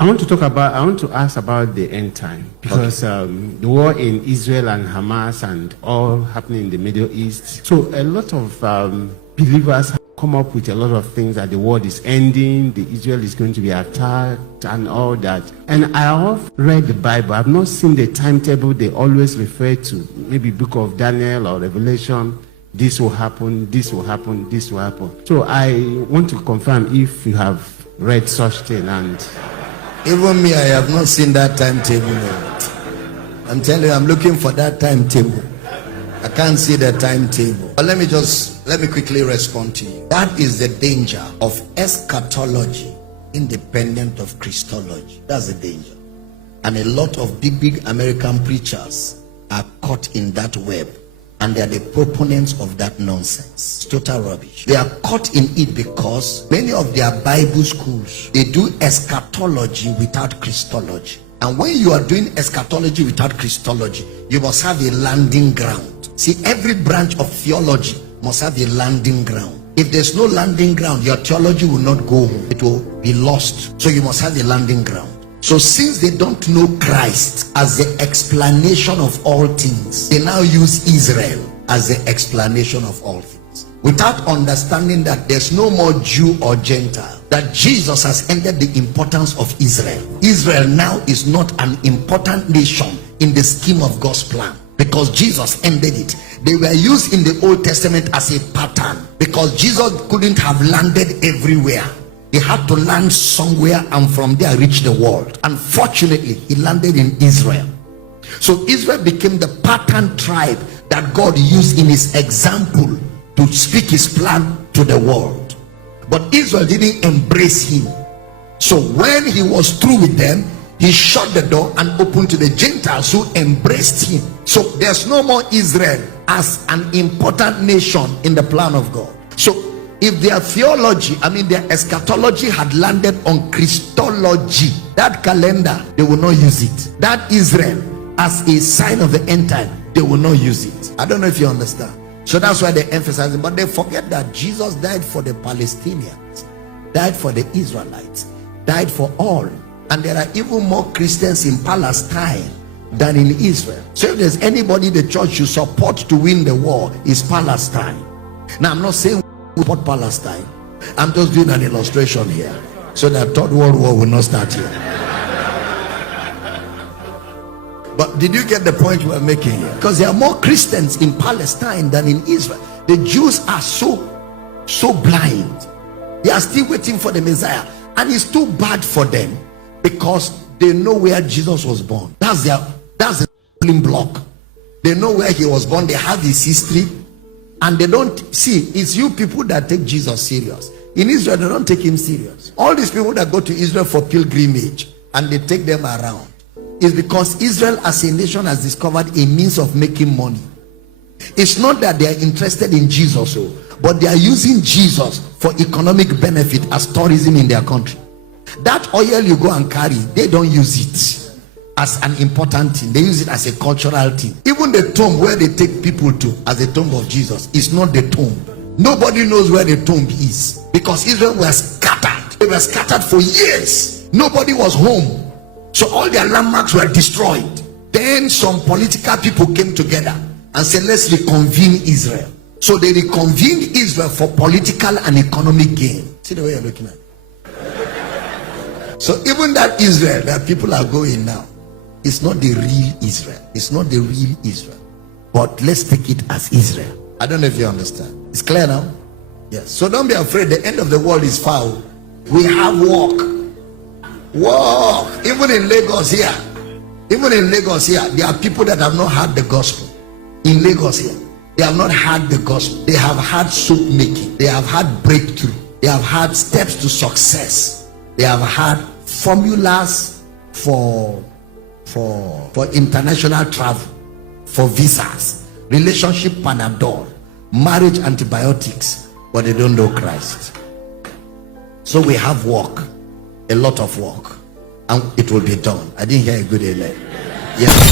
I want to ask about the end time, because the war in Israel and Hamas and all happening in the Middle East. So a lot of believers have come up with a lot of things, that the world is ending, the Israel is going to be attacked and all that. And I have read the Bible. I've not seen the timetable they always refer to, maybe book of Daniel or Revelation. This will happen, this will happen, this will happen. So I want to confirm if you have read such thing. And even me, I have not seen that timetable. I'm telling you, I'm looking for that timetable. I can't see the timetable. But let me quickly respond to you. That is the danger of eschatology independent of Christology. That's the danger. And a lot of big American preachers are caught in that web. And they are the proponents of that nonsense. It's total rubbish. They are caught in it because many of their Bible schools, they do eschatology without Christology. And when you are doing eschatology without Christology, you must have a landing ground. See, every branch of theology must have a landing ground. If there's no landing ground, your theology will not go home. It will be lost. So you must have a landing ground. So since they don't know Christ as the explanation of all things, they now use Israel as the explanation of all things, without understanding that there's no more Jew or Gentile, that Jesus has ended the importance of Israel. Israel now is not an important nation in the scheme of God's plan, because Jesus ended it. They were used in the Old Testament as a pattern, because Jesus couldn't have landed everywhere. He had to land somewhere and from there reach the world. Unfortunately, he landed in Israel. So Israel became the pattern tribe that God used in his example to speak his plan to the world. But Israel didn't embrace him. So when he was through with them, he shut the door and opened to the Gentiles who embraced him. So there's no more Israel as an important nation in the plan of God. So if their theology, their eschatology had landed on Christology, that calendar, they will not use it. That Israel as a sign of the end time, they will not use it. I don't know if you understand. So that's why they emphasize it. But they forget that Jesus died for the Palestinians, died for the Israelites, died for all. And there are even more Christians in Palestine than in Israel. So if there's anybody the church should support to win the war, is Palestine. Now, I'm not saying support Palestine. I'm just doing an illustration here so that third world war will not start here. But did you get the point we're making here? Because there are more Christians in Palestine than in Israel. The Jews are so blind. They are still waiting for the Messiah, and it's too bad for them because they know where Jesus was born. That's the building block. They know where he was born. They have his history. And they don't see, it's you people that take Jesus serious. In Israel, they don't take him serious. All these people that go to Israel for pilgrimage and they take them around, is because Israel as a nation has discovered a means of making money. It's not that they are interested in Jesus, but they are using Jesus for economic benefit as tourism in their country. That oil you go and carry, they don't use it as an important thing. They use it as a cultural thing. Even the tomb where they take people to as the tomb of Jesus is not the tomb. Nobody knows where the tomb is, because Israel was scattered. They were scattered for years. Nobody was home. So all their landmarks were destroyed. Then some political people came together and said, let's reconvene Israel. So they reconvened Israel for political and economic gain. See the way you're looking at it. So even that Israel that people are going now, it's not the real Israel. It's not the real Israel. But let's take it as Israel. I don't know if you understand. It's clear now? Yes. So don't be afraid. The end of the world is far. We have walk. Walk. Even in Lagos here. There are people that have not heard the gospel. In Lagos here. They have not heard the gospel. They have had soap making. They have had breakthrough. They have had steps to success. They have had formulas for international travel, for visas, relationship Panadol, marriage antibiotics, but they don't know Christ. So we have work, a lot of work, and it will be done. I didn't hear a good amen. Yes.